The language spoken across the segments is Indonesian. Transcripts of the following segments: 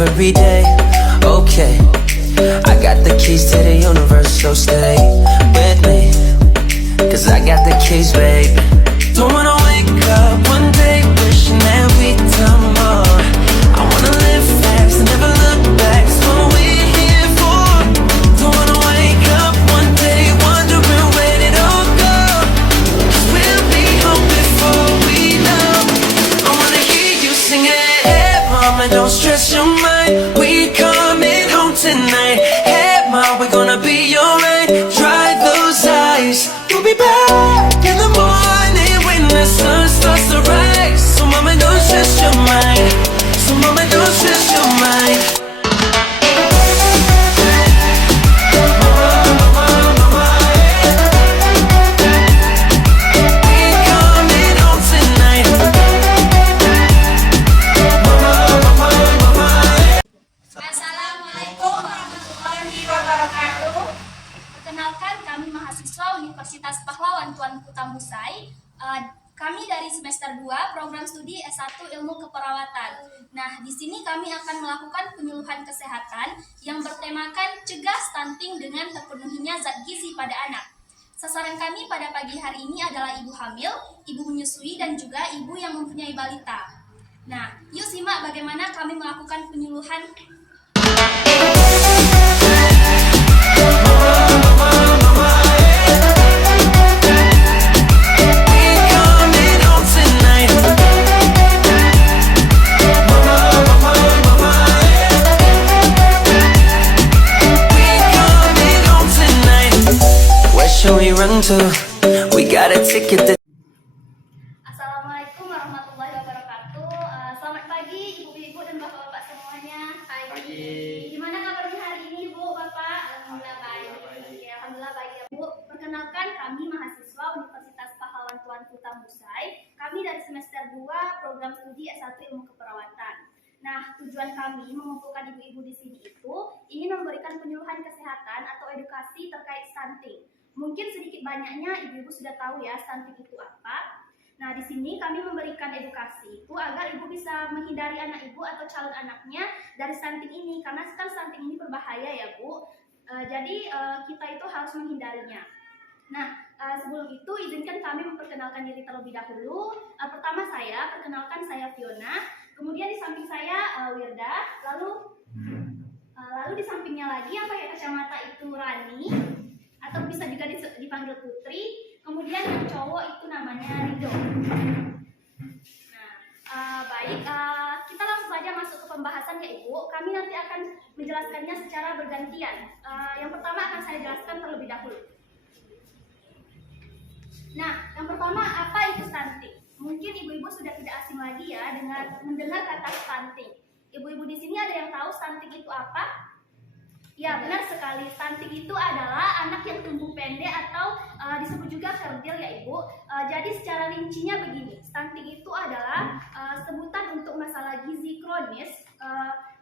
every day. Okay, I got the keys to the universe, so stay with me, 'cause I got the keys, babe. Don't wanna wake up one day wishing that we'd done more. I wanna live fast and never look back, that's what we're here for. Don't wanna wake up one day wondering where it all go, 'cause we'll be home before we know. I wanna hear you sing it. Hey mama, don't stress your mind, we coming home tonight. Hey mom, we're gonna be alright. Dry those eyes, we'll be back in the morning when the sun starts to rise. So mama, don't stress your mind. So mama, don't stress your mind. Assalamualaikum warahmatullahi wabarakatuh. Perkenalkan, kami mahasiswa Universitas Pahlawan Tuanku Tambusai. Kami dari semester 2 program studi S1 Ilmu Keperawatan. Nah, di sini kami akan melakukan penyuluhan kesehatan yang bertemakan cegah stunting dengan terpenuhinya zat gizi pada anak. Sasaran kami pada pagi hari ini adalah ibu hamil, ibu menyusui, dan juga ibu yang mempunyai balita. Nah, yuk simak bagaimana kami melakukan penyuluhan. Should we run to? We got a ticket that Assalamualaikum warahmatullahi wabarakatuh. Selamat pagi ibu-ibu dan bapak-bapak semuanya. Pagi. Gimana kabarnya hari ini Bu, Bapak? Alhamdulillah baik. Ya, alhamdulillah baik ya Bu. Perkenalkan, kami mahasiswa Universitas Pahlawan Tuanku Tambusai. Kami dari semester 2 program studi S1 Ilmu Keperawatan. Nah, tujuan kami mengumpulkan ibu-ibu di sini itu ingin memberikan penyuluhan kesehatan atau edukasi terkait stunting. Mungkin sedikit banyaknya ibu-ibu sudah tahu ya stunting itu apa. Nah, di sini kami memberikan edukasi itu agar ibu bisa menghindari anak ibu atau calon anaknya dari stunting ini, karena kan stunting ini berbahaya ya Bu. Jadi kita itu harus menghindarinya. Nah, sebelum itu izinkan kami memperkenalkan diri terlebih dahulu. Pertama perkenalkan saya Fiona, kemudian di samping saya Wirda, lalu di sampingnya lagi yang pakai kacamata itu Rani, atau bisa juga dipanggil Putri. Kemudian yang cowok itu namanya Rido. Nah, baik, kita langsung saja masuk ke pembahasan ya Ibu. Kami nanti akan menjelaskannya secara bergantian. Yang pertama akan saya jelaskan terlebih dahulu. Nah, yang pertama, apa itu stunting? Mungkin ibu-ibu sudah tidak asing lagi ya dengan mendengar kata stunting. Ibu-ibu di sini ada yang tahu stunting itu apa? Ya, benar sekali. Stunting itu adalah anak yang tumbuh pendek atau disebut juga kerdil ya Ibu. Jadi secara rincinya begini, stunting itu adalah sebutan untuk masalah gizi kronis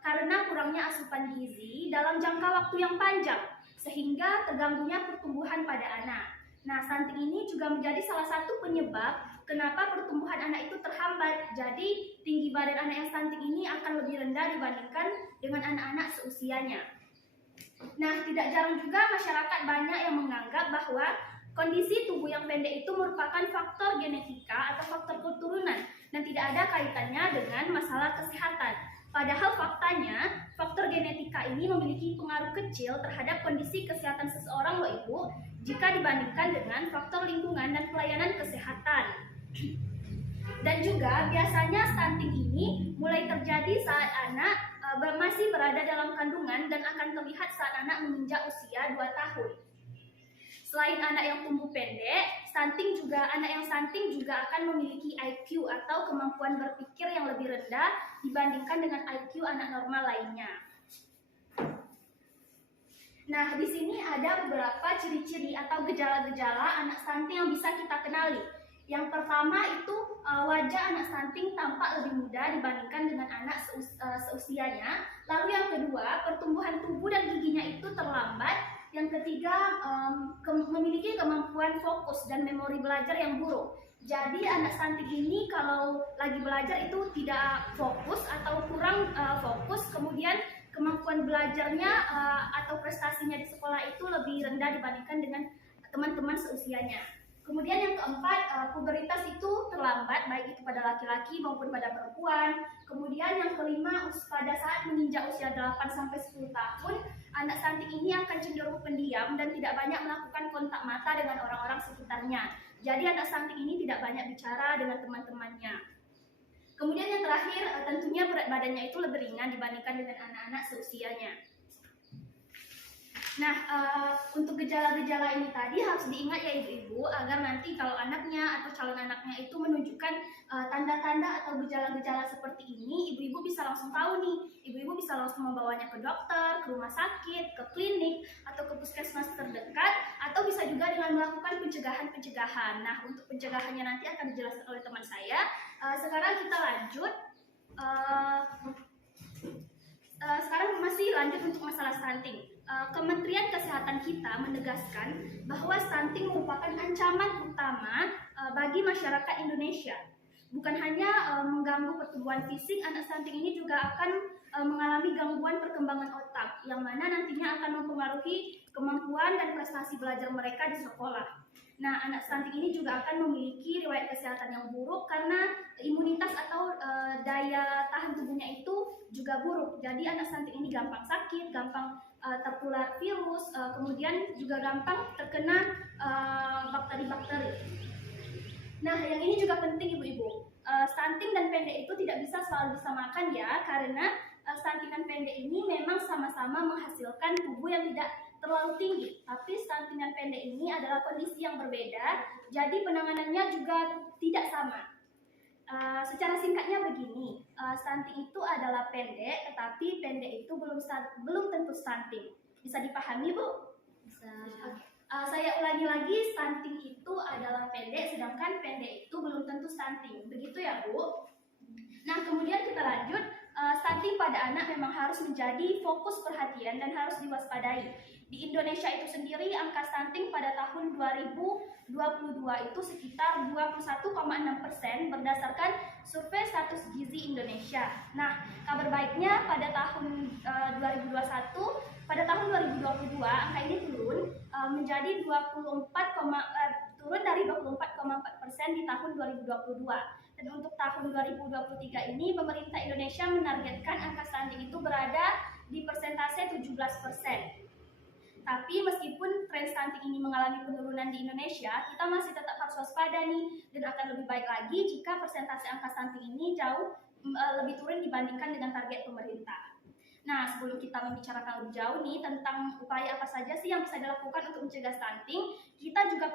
karena kurangnya asupan gizi dalam jangka waktu yang panjang sehingga terganggunya pertumbuhan pada anak. Nah, stunting ini juga menjadi salah satu penyebab kenapa pertumbuhan anak itu terhambat. Jadi tinggi badan anak yang stunting ini akan lebih rendah dibandingkan dengan anak-anak seusianya. Nah, tidak jarang juga masyarakat banyak yang menganggap bahwa kondisi tubuh yang pendek itu merupakan faktor genetika atau faktor keturunan dan tidak ada kaitannya dengan masalah kesehatan. Padahal faktanya, faktor genetika ini memiliki pengaruh kecil terhadap kondisi kesehatan seseorang loh Ibu, jika dibandingkan dengan faktor lingkungan dan pelayanan kesehatan. Dan juga biasanya stunting ini mulai terjadi saat anak masih berada dalam kandungan dan akan terlihat saat anak menginjak usia 2 tahun. Selain anak yang tumbuh pendek, anak yang stunting juga akan memiliki IQ atau kemampuan berpikir yang lebih rendah dibandingkan dengan IQ anak normal lainnya. Nah, di sini ada beberapa ciri-ciri atau gejala-gejala anak stunting yang bisa kita kenali. Yang pertama itu wajah anak stunting tampak lebih muda dibandingkan dengan anak seusianya. Lalu yang kedua, pertumbuhan tubuh dan giginya itu terlambat. Yang ketiga, memiliki kemampuan fokus dan memori belajar yang buruk. Jadi anak stunting ini kalau lagi belajar itu tidak fokus atau kurang fokus, kemudian kemampuan belajarnya atau prestasinya di sekolah itu lebih rendah dibandingkan dengan teman-teman seusianya. Kemudian yang keempat, pubertas itu terlambat baik itu pada laki-laki maupun pada perempuan. Kemudian yang kelima, pada saat menginjak usia 8-10 tahun, anak stunting ini akan cenderung pendiam dan tidak banyak melakukan kontak mata dengan orang-orang sekitarnya. Jadi anak stunting ini tidak banyak bicara dengan teman-temannya. Kemudian yang terakhir, tentunya berat badannya itu lebih ringan dibandingkan dengan anak-anak seusianya. Nah, untuk gejala-gejala ini tadi harus diingat ya ibu-ibu, agar nanti kalau anaknya atau calon anaknya itu menunjukkan tanda-tanda atau gejala-gejala seperti ini, ibu-ibu bisa langsung tahu nih. Ibu-ibu bisa langsung membawanya ke dokter, ke rumah sakit, ke klinik, atau ke puskesmas terdekat, atau bisa juga dengan melakukan pencegahan-pencegahan. Nah, untuk pencegahannya nanti akan dijelaskan oleh teman saya. Sekarang kita lanjut. Sekarang masih lanjut untuk masalah stunting. Kementerian Kesehatan kita menegaskan bahwa stunting merupakan ancaman utama bagi masyarakat Indonesia. Bukan hanya mengganggu pertumbuhan fisik, anak stunting ini juga akan mengalami gangguan perkembangan otak, yang mana nantinya akan mempengaruhi kemampuan dan prestasi belajar mereka di sekolah. Nah, anak stunting ini juga akan memiliki riwayat kesehatan yang buruk karena imunitas atau daya tahan tubuhnya itu juga buruk. Jadi anak stunting ini gampang sakit, gampang tertular virus, kemudian juga gampang terkena bakteri-bakteri. Nah, yang ini juga penting ibu-ibu. Stunting dan pendek itu tidak bisa selalu disamakan ya, karena stunting dan pendek ini memang sama-sama menghasilkan tubuh yang tidak terlalu tinggi. Tapi stunting dan pendek ini adalah kondisi yang berbeda, jadi penanganannya juga tidak sama. Secara singkatnya begini, stunting itu adalah pendek, tetapi pendek itu belum tentu stunting. Bisa dipahami, Bu? Bisa. Okay. Saya ulangi lagi, stunting itu adalah pendek, sedangkan pendek itu belum tentu stunting. Begitu ya, Bu? Nah, kemudian kita lanjut. Stunting pada anak memang harus menjadi fokus perhatian dan harus diwaspadai. Di Indonesia itu sendiri, angka stunting pada tahun 2022 itu sekitar 21,6% berdasarkan survei status gizi Indonesia. Nah, kabar baiknya pada tahun 2021, pada tahun 2022 angka ini turun menjadi turun dari 24,4% di tahun 2022. Dan untuk tahun 2023 ini, pemerintah Indonesia menargetkan angka stunting itu berada di persentase 17%. Tapi meskipun tren stunting ini mengalami penurunan di Indonesia, kita masih tetap harus waspada nih, dan akan lebih baik lagi jika persentase angka stunting ini jauh lebih turun dibandingkan dengan target pemerintah. Nah, sebelum kita membicarakan lebih jauh nih tentang upaya apa saja sih yang bisa dilakukan untuk mencegah stunting, kita juga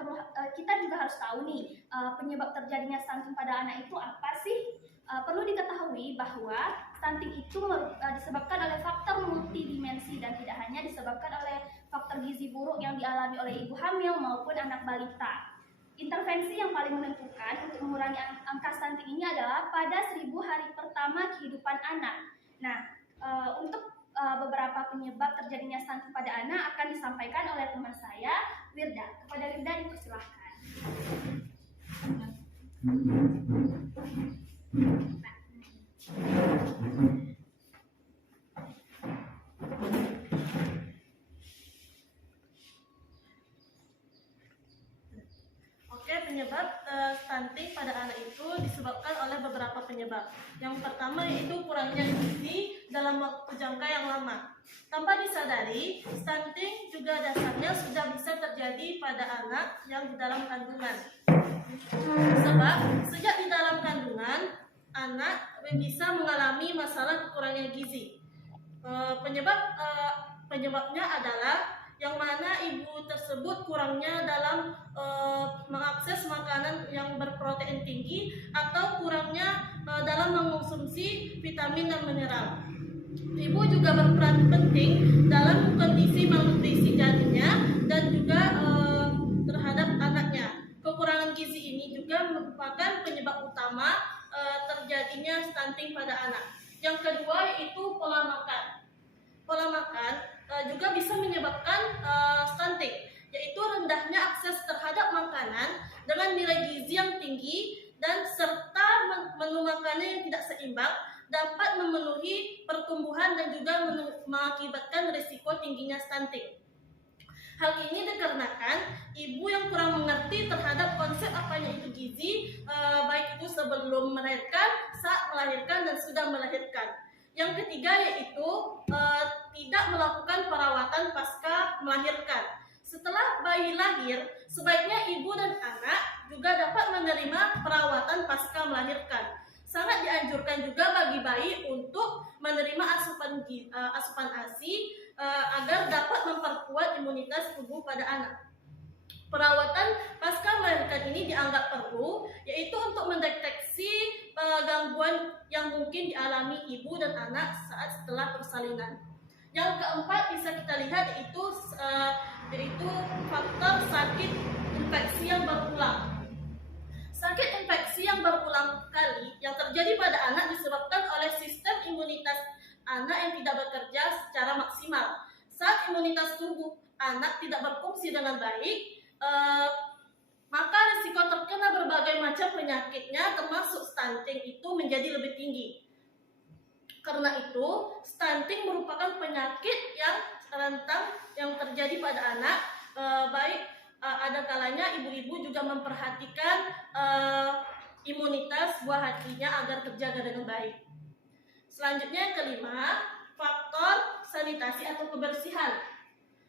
harus tahu nih penyebab terjadinya stunting pada anak itu apa sih? Perlu diketahui bahwa stunting itu disebabkan oleh faktor multidimensi dan tidak hanya disebabkan oleh faktor gizi buruk yang dialami oleh ibu hamil maupun anak balita. Intervensi yang paling menentukan untuk mengurangi angka stunting ini adalah pada 1000 hari pertama kehidupan anak. Nah, untuk beberapa penyebab terjadinya stunting pada anak akan disampaikan oleh teman saya, Wirda. Kepada Wirda dipersilahkan. Penyebab stunting pada anak itu disebabkan oleh beberapa penyebab. Yang pertama yaitu kurangnya gizi dalam waktu jangka yang lama. Tanpa disadari, stunting juga dasarnya sudah bisa terjadi pada anak yang di dalam kandungan. Sebab sejak di dalam kandungan, anak bisa mengalami masalah kekurangan gizi. Penyebabnya adalah yang mana ibu tersebut kurangnya dalam mengakses makanan yang berprotein tinggi atau kurangnya dalam mengonsumsi vitamin dan mineral. Ibu juga berperan penting dalam kondisi malnutrisi janinnya dan juga terhadap anaknya. Kekurangan gizi ini juga merupakan penyebab utama terjadinya stunting pada anak. Yang kedua yaitu pola makan. Pola makan juga bisa menyebabkan stunting, yaitu rendahnya akses terhadap makanan dengan nilai gizi yang tinggi dan serta menu makanan yang tidak seimbang dapat memenuhi pertumbuhan dan juga mengakibatkan risiko tingginya stunting. Hal ini dikarenakan ibu yang kurang mengerti terhadap konsep apanya itu gizi, baik itu sebelum melahirkan, saat melahirkan, dan sudah melahirkan. Yang ketiga yaitu tidak melakukan perawatan pasca melahirkan. Setelah bayi lahir, sebaiknya ibu dan anak juga dapat menerima perawatan pasca melahirkan. Sangat dianjurkan juga bagi bayi untuk menerima asupan ASI agar dapat memperkuat imunitas tubuh pada anak. Perawatan pasca melahirkan ini dianggap perlu, yaitu untuk mendeteksi gangguan yang mungkin dialami ibu dan anak saat setelah persalinan. Yang keempat bisa kita lihat yaitu faktor sakit infeksi yang berulang. Sakit infeksi yang berulang kali yang terjadi pada anak disebabkan oleh sistem imunitas anak yang tidak bekerja secara maksimal. Saat imunitas tubuh anak tidak berfungsi dengan baik, maka risiko terkena berbagai macam penyakitnya termasuk stunting itu menjadi lebih tinggi. Karena itu, stunting merupakan penyakit yang rentan yang terjadi pada anak, baik ada kalanya ibu-ibu juga memperhatikan imunitas buah hatinya agar terjaga dengan baik. Selanjutnya yang kelima, faktor sanitasi atau kebersihan.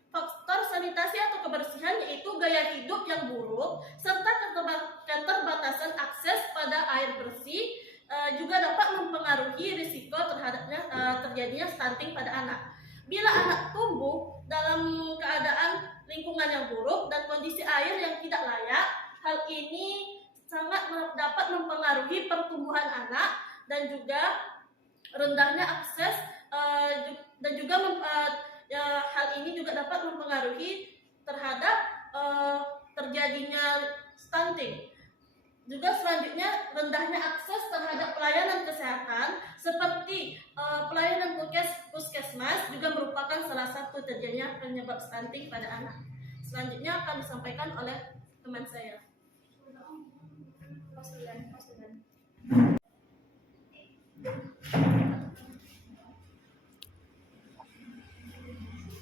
Faktor sanitasi atau kebersihan yaitu gaya hidup yang buruk serta keterbatasan akses pada air bersih juga dapat mempengaruhi risiko terjadinya stunting pada anak. Bila anak tumbuh dalam keadaan lingkungan yang buruk dan kondisi air yang tidak layak, hal ini sangat dapat mempengaruhi pertumbuhan anak dan juga rendahnya akses dan juga hal ini juga dapat mempengaruhi terhadap terjadinya stunting. Juga selanjutnya rendahnya akses terhadap pelayanan kesehatan seperti pelayanan puskesmas juga merupakan salah satu terjadinya penyebab stunting pada anak. Selanjutnya akan disampaikan oleh teman saya.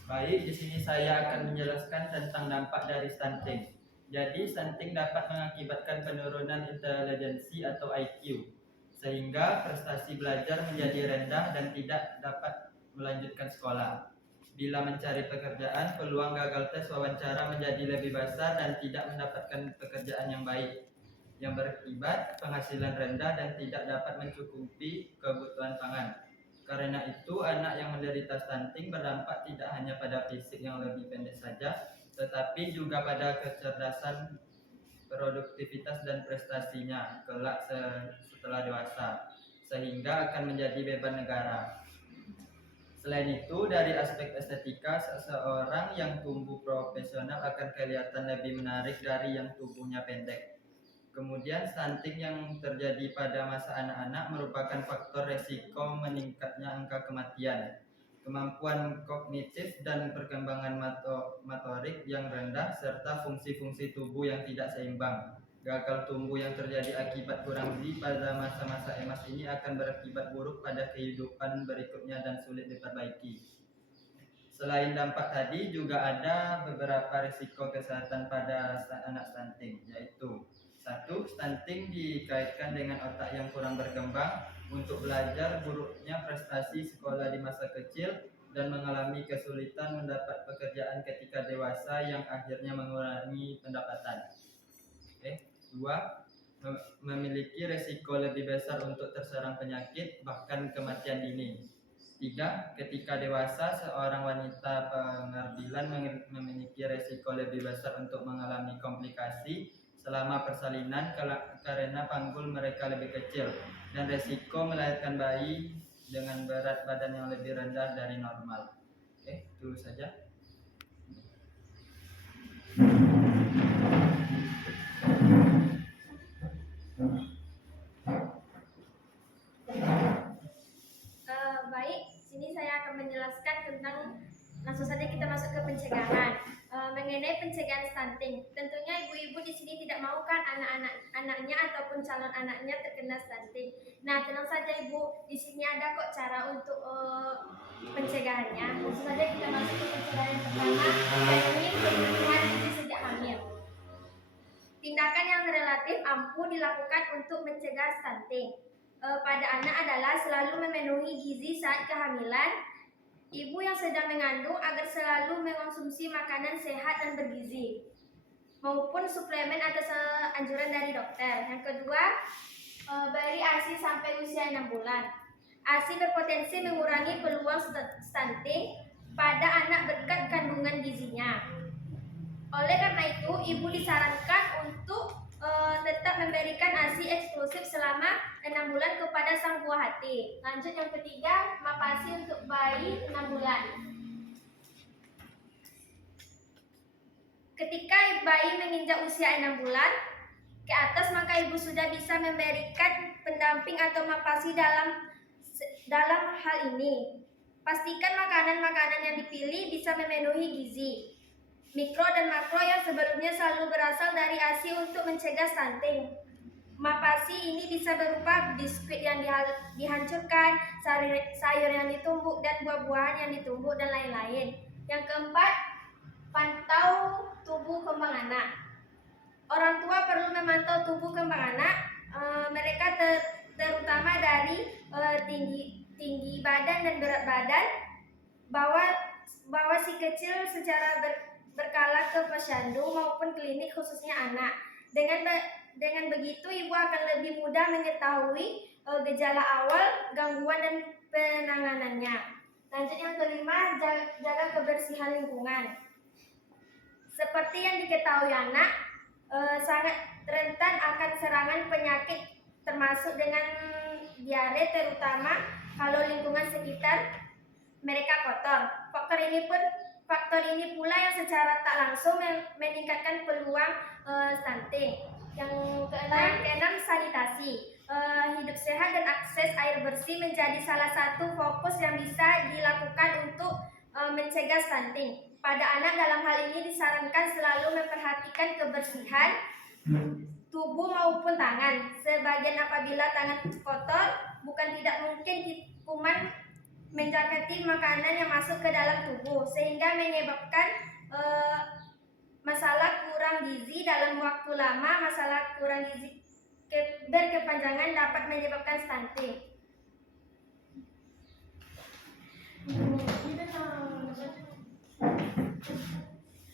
Baik, di sini saya akan menjelaskan tentang dampak dari stunting. Jadi, stunting dapat mengakibatkan penurunan intelijensi atau IQ, sehingga prestasi belajar menjadi rendah dan tidak dapat melanjutkan sekolah. Bila mencari pekerjaan, peluang gagal tes wawancara menjadi lebih besar dan tidak mendapatkan pekerjaan yang baik, yang berakibat penghasilan rendah dan tidak dapat mencukupi kebutuhan pangan. Karena itu, anak yang menderita stunting berdampak tidak hanya pada fisik yang lebih pendek saja, tetapi juga pada kecerdasan, produktivitas dan prestasinya kelak setelah dewasa, sehingga akan menjadi beban negara. Selain itu, dari aspek estetika, seseorang yang tumbuh profesional akan kelihatan lebih menarik dari yang tubuhnya pendek. Kemudian, stunting yang terjadi pada masa anak-anak merupakan faktor resiko meningkatnya angka kematian, kemampuan kognitif dan perkembangan motorik yang rendah, serta fungsi-fungsi tubuh yang tidak seimbang. Gagal tumbuh yang terjadi akibat kurang gizi pada masa-masa emas ini akan berakibat buruk pada kehidupan berikutnya dan sulit diperbaiki. Selain dampak tadi, juga ada beberapa risiko kesehatan pada anak stunting, yaitu 1. Stunting dikaitkan dengan otak yang kurang berkembang. Untuk belajar, buruknya prestasi sekolah di masa kecil, dan mengalami kesulitan mendapat pekerjaan ketika dewasa yang akhirnya mengurangi pendapatan. 2. Memiliki resiko lebih besar untuk terserang penyakit, bahkan kematian dini. 3. Ketika dewasa, seorang wanita pengambilan memiliki resiko lebih besar untuk mengalami komplikasi selama persalinan karena panggul mereka lebih kecil, dan resiko melahirkan bayi dengan berat badan yang lebih rendah dari normal. Itu saja. Baik, sini saya akan menjelaskan tentang langsung saja kita masuk ke pencegahan. mengenai pencegahan stunting. Tentunya ibu-ibu di sini tidak mau kan anak-anaknya ataupun calon anaknya terkena stunting. Nah, tenang saja ibu, di sini ada kok cara untuk pencegahannya. Langsung saja kita masuk ke pencegahan yang pertama, yaitu pemenuhan gizi sejak hamil. Tindakan yang relatif ampuh dilakukan untuk mencegah stunting pada anak adalah selalu memenuhi gizi saat kehamilan. Ibu yang sedang mengandung agar selalu mengonsumsi makanan sehat dan bergizi maupun suplemen atas anjuran dari dokter. Yang kedua, beri ASI sampai usia 6 bulan. ASI berpotensi mengurangi peluang stunting pada anak berkat kandungan gizinya. Oleh karena itu, ibu disarankan untuk tetap memberikan ASI eksklusif selama 6 bulan kepada sang buah hati. Lanjut yang ketiga, MAPASI untuk bayi 6 bulan. Ketika bayi menginjak usia 6 bulan ke atas, maka ibu sudah bisa memberikan pendamping atau MAPASI dalam hal ini. Pastikan makanan-makanan yang dipilih bisa memenuhi gizi mikro dan makro yang sebelumnya selalu berasal dari ASI untuk mencegah stunting. MAPASI ini bisa berupa biskuit yang dihancurkan, sayur yang ditumbuk, dan buah-buahan yang ditumbuk, dan lain-lain. Yang keempat, pantau tubuh kembang anak. Orang tua perlu memantau tubuh kembang anak, mereka terutama dari tinggi badan dan berat badan, bawa si kecil secara berkala ke posyandu maupun klinik khususnya anak. Dengan begitu ibu akan lebih mudah mengetahui gejala awal, gangguan dan penanganannya. Lanjut yang kelima, jaga kebersihan lingkungan. Seperti yang diketahui anak sangat rentan akan serangan penyakit termasuk dengan diare, terutama kalau lingkungan sekitar mereka kotor. Faktor ini pula yang secara tak langsung meningkatkan peluang stunting. Yang keenam, sanitasi. Hidup sehat dan akses air bersih menjadi salah satu fokus yang bisa dilakukan untuk mencegah stunting. Pada anak dalam hal ini disarankan selalu memperhatikan kebersihan tubuh maupun tangan. Sebagian apabila tangan kotor, bukan tidak mungkin kuman menjaketi makanan yang masuk ke dalam tubuh sehingga menyebabkan masalah kurang gizi dalam waktu lama. Masalah kurang gizi berkepanjangan dapat menyebabkan stunting.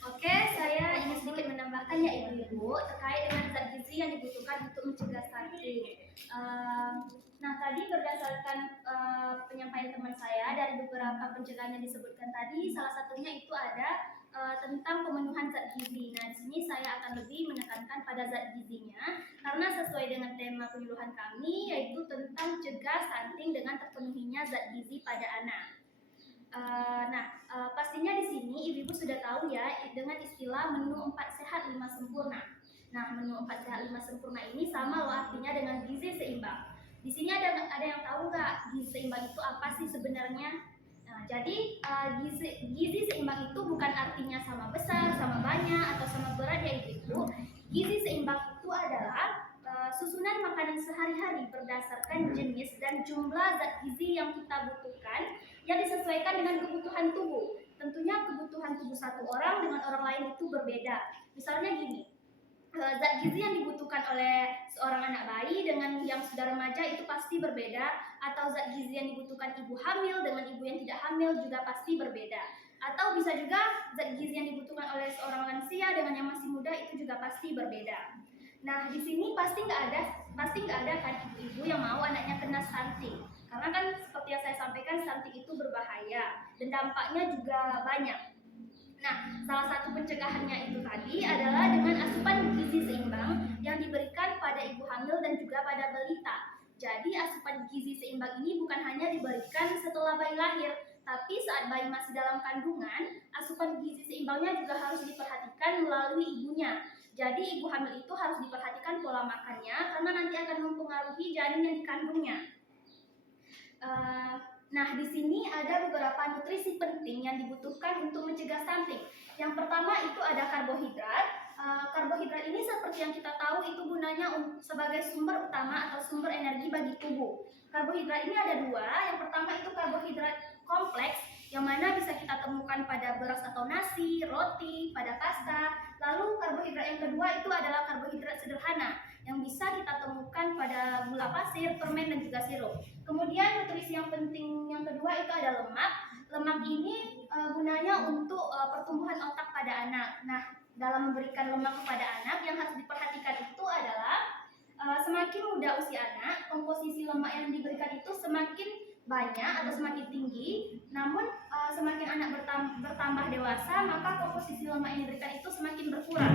Oke, saya ingin sedikit menambahkan ya ibu-ibu terkait dengan zat gizi yang dibutuhkan untuk mencegah stunting. Nah, tadi berdasarkan penyampaian teman saya dari beberapa pencegahan yang disebutkan tadi, salah satunya itu ada tentang pemenuhan zat gizi. Nah, di sini saya akan lebih menekankan pada zat gizinya karena sesuai dengan tema penyuluhan kami yaitu tentang cegah stunting dengan terpenuhinya zat gizi pada anak. Pastinya di sini ibu-ibu sudah tahu ya dengan istilah menu 4 sehat 5 sempurna. Nah, menu 4 sehat 5 sempurna ini sama loh artinya dengan gizi seimbang. Di sini ada yang tahu nggak gizi seimbang itu apa sih sebenarnya? Nah, jadi gizi seimbang itu bukan artinya sama besar, sama banyak, atau sama berat ya ibu. Gizi seimbang itu adalah susunan makanan sehari-hari berdasarkan jenis dan jumlah zat gizi yang kita butuhkan yang disesuaikan dengan kebutuhan tubuh. Tentunya kebutuhan tubuh satu orang dengan orang lain itu berbeda. Misalnya gini, zat gizi yang dibutuhkan oleh seorang anak bayi dengan yang sudah remaja itu pasti berbeda, atau zat gizi yang dibutuhkan ibu hamil dengan ibu yang tidak hamil juga pasti berbeda. Atau bisa juga zat gizi yang dibutuhkan oleh seorang lansia dengan yang masih muda itu juga pasti berbeda. Nah, di sini pasti nggak ada kan ibu-ibu yang mau anaknya kena stunting, karena kan seperti yang saya sampaikan stunting itu berbahaya dan dampaknya juga banyak. Nah, salah satu pencegahannya itu tadi adalah dengan asupan gizi seimbang yang diberikan pada ibu hamil dan juga pada balita. Jadi asupan gizi seimbang ini bukan hanya diberikan setelah bayi lahir, tapi saat bayi masih dalam kandungan, asupan gizi seimbangnya juga harus diperhatikan melalui ibunya. Jadi ibu hamil itu harus diperhatikan pola makannya karena nanti akan mempengaruhi janin yang dikandungnya. Nah, di sini ada beberapa nutrisi penting yang dibutuhkan untuk mencegah stunting. Yang pertama itu ada karbohidrat. Karbohidrat ini seperti yang kita tahu itu gunanya sebagai sumber utama atau sumber energi bagi tubuh. Karbohidrat ini ada dua. Yang pertama itu karbohidrat kompleks, yang mana bisa kita temukan pada beras atau nasi, roti, pada pasta. Lalu karbohidrat yang kedua itu adalah karbohidrat sederhana, yang bisa kita temukan pada gula pasir, permen, dan juga sirup. Kemudian nutrisi yang penting yang kedua itu ada lemak. Lemak ini gunanya untuk pertumbuhan otak pada anak. Nah, dalam memberikan lemak kepada anak yang harus diperhatikan itu adalah semakin muda usia anak, komposisi lemak yang diberikan itu semakin banyak atau semakin tinggi. Namun semakin anak bertambah dewasa, maka komposisi lemak yang diberikan itu semakin berkurang.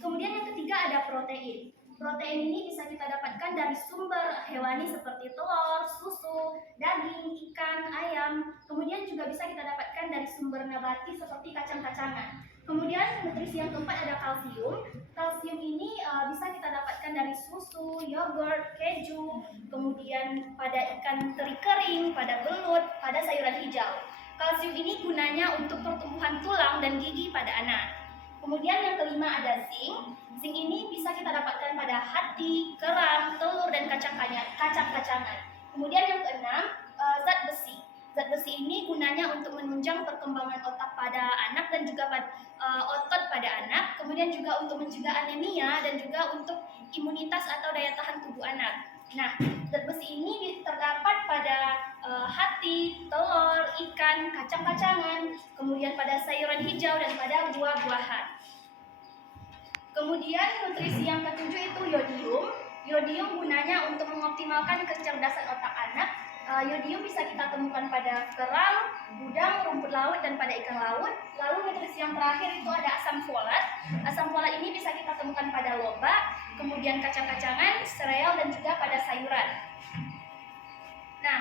Kemudian yang ketiga ada protein. Protein ini bisa kita dapatkan dari sumber hewani seperti telur, susu, daging, ikan, ayam. Kemudian juga bisa kita dapatkan dari sumber nabati seperti kacang-kacangan. Kemudian nutrisi yang keempat ada kalsium. Kalsium ini bisa kita dapatkan dari susu, yogurt, keju, kemudian pada ikan teri kering, pada belut, pada sayuran hijau. Kalsium ini gunanya untuk pertumbuhan tulang dan gigi pada anak. Kemudian yang kelima ada zinc. Zinc ini bisa kita dapatkan pada hati, kerang, telur, dan kacang-kacangan. Kemudian yang keenam, zat besi. Zat besi ini gunanya untuk menunjang perkembangan otak pada anak dan juga otot pada anak. Kemudian juga untuk mencegah anemia dan juga untuk imunitas atau daya tahan tubuh anak. Nah, zat besi ini terdapat pada hati, telur, ikan, kacang-kacangan, kemudian pada sayuran hijau dan pada buah-buahan. Kemudian nutrisi yang ketujuh itu yodium. Yodium gunanya untuk mengoptimalkan kecerdasan otak anak. Yodium bisa kita temukan pada kerang, udang, rumput laut, dan pada ikan laut. Lalu nutrisi yang terakhir itu ada asam folat. Asam folat ini bisa kita temukan pada lobak, kemudian kacang-kacangan, sereal, dan juga pada sayuran. Nah,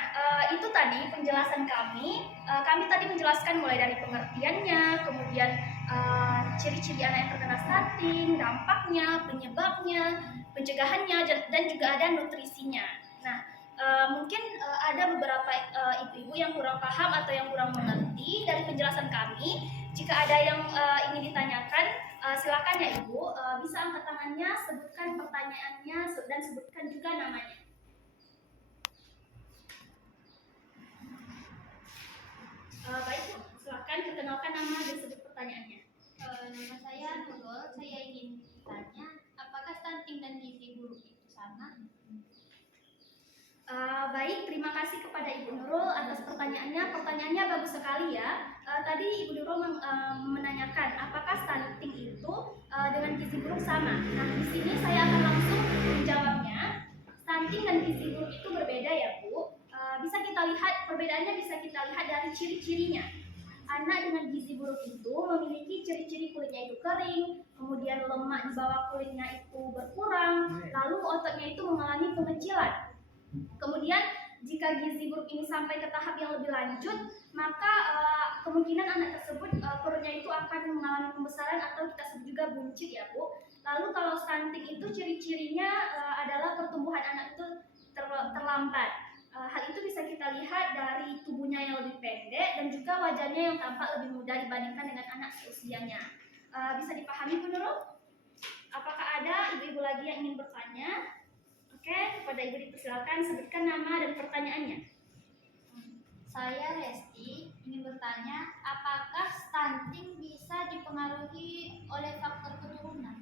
itu tadi penjelasan kami. Kami tadi menjelaskan mulai dari pengertiannya, kemudian ciri-ciri anak yang terkena stunting, dampaknya, penyebabnya, pencegahannya, dan juga ada nutrisinya. Nah, mungkin ada beberapa ibu-ibu yang kurang paham atau yang kurang mengerti dari penjelasan kami. Jika ada yang ingin ditanyakan, silakan ya Ibu, bisa angkat tangannya, sebutkan pertanyaannya, dan sebutkan juga namanya. Baik Bu, silakan perkenalkan nama dan sebut pertanyaannya. Nama saya Nurul. Saya ingin bertanya, apakah stunting dan gizi buruk itu sama? Baik, terima kasih kepada Ibu Nurul atas pertanyaannya. Pertanyaannya bagus sekali ya. Tadi Ibu Nurul menanyakan apakah stunting itu dengan gizi buruk sama. Nah, di sini saya akan langsung menjawabnya. Stunting dan gizi buruk itu berbeda ya Bu. Bisa kita lihat, perbedaannya bisa kita lihat dari ciri-cirinya. Anak dengan gizi buruk itu memiliki ciri-ciri kulitnya itu kering, kemudian lemak di bawah kulitnya itu berkurang, lalu ototnya itu mengalami pengecilan. Kemudian jika gizi buruk ini sampai ke tahap yang lebih lanjut, maka kemungkinan anak tersebut perutnya itu akan mengalami pembesaran atau kita sebut juga buncit ya Bu. Lalu kalau stunting itu ciri-cirinya adalah pertumbuhan anak itu terlambat. Hal itu bisa kita lihat dari tubuhnya yang lebih pendek dan juga wajahnya yang tampak lebih muda dibandingkan dengan anak seusianya. Bisa dipahami Bu Nurul? Apakah ada ibu-ibu lagi yang ingin bertanya? Oke, kepada Ibu dipersilakan sebutkan nama dan pertanyaannya. Saya Resti ingin bertanya, apakah stunting bisa dipengaruhi oleh faktor keturunan?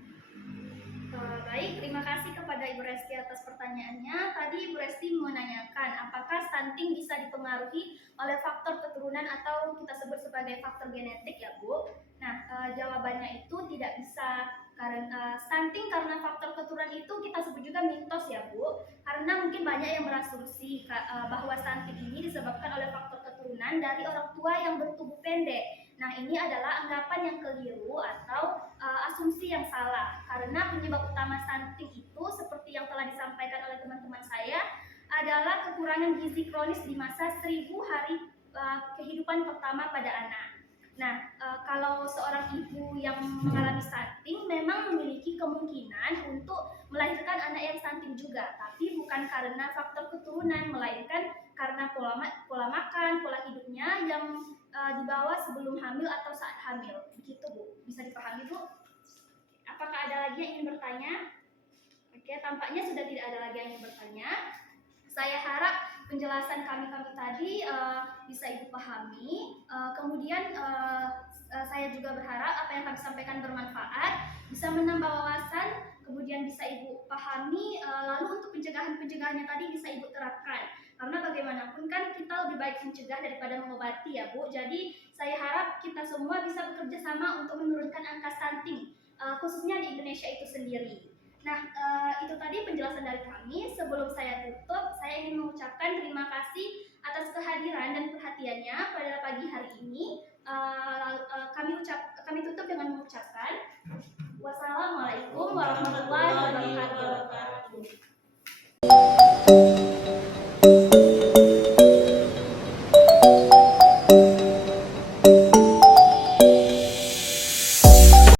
Baik, terima kasih kepada Ibu Resti atas pertanyaannya. Tadi Ibu Resti menanyakan apakah stunting bisa dipengaruhi oleh faktor keturunan atau kita sebut sebagai faktor genetik ya Bu. Nah, jawabannya itu tidak bisa. Karena stunting karena faktor keturunan itu kita sebut juga mitos ya Bu. Karena mungkin banyak yang berasumsi bahwa stunting ini disebabkan oleh faktor keturunan dari orang tua yang bertubuh pendek. Nah, ini adalah anggapan yang keliru atau asumsi yang salah. Karena penyebab utama stunting itu seperti yang telah disampaikan oleh teman-teman saya adalah kekurangan gizi kronis di masa 1000 hari kehidupan pertama pada anak. Nah, kalau seorang ibu yang mengalami stunting memang memiliki kemungkinan untuk melahirkan anak yang stunting juga, tapi bukan karena faktor keturunan, melainkan karena pola makan, pola hidupnya yang dibawa sebelum hamil atau saat hamil. Begitu Bu, bisa dipahami Bu? Apakah ada lagi yang ingin bertanya? Oke, tampaknya sudah tidak ada lagi yang ingin bertanya. Saya harap penjelasan kami tadi bisa Ibu pahami. Kemudian saya juga berharap apa yang kami sampaikan bermanfaat, bisa menambah wawasan, kemudian bisa Ibu pahami, lalu untuk pencegahan-pencegahannya tadi bisa Ibu terapkan. Karena bagaimanapun kan kita lebih baik mencegah daripada mengobati ya Bu. Jadi saya harap kita semua bisa bekerja sama untuk menurunkan angka stunting, khususnya di Indonesia itu sendiri. Nah, itu tadi penjelasan dari kami. Sebelum saya tutup, saya ingin mengucapkan terima kasih atas kehadiran dan perhatiannya pada pagi hari ini. Kami tutup dengan mengucapkan wassalamualaikum warahmatullahi wabarakatuh.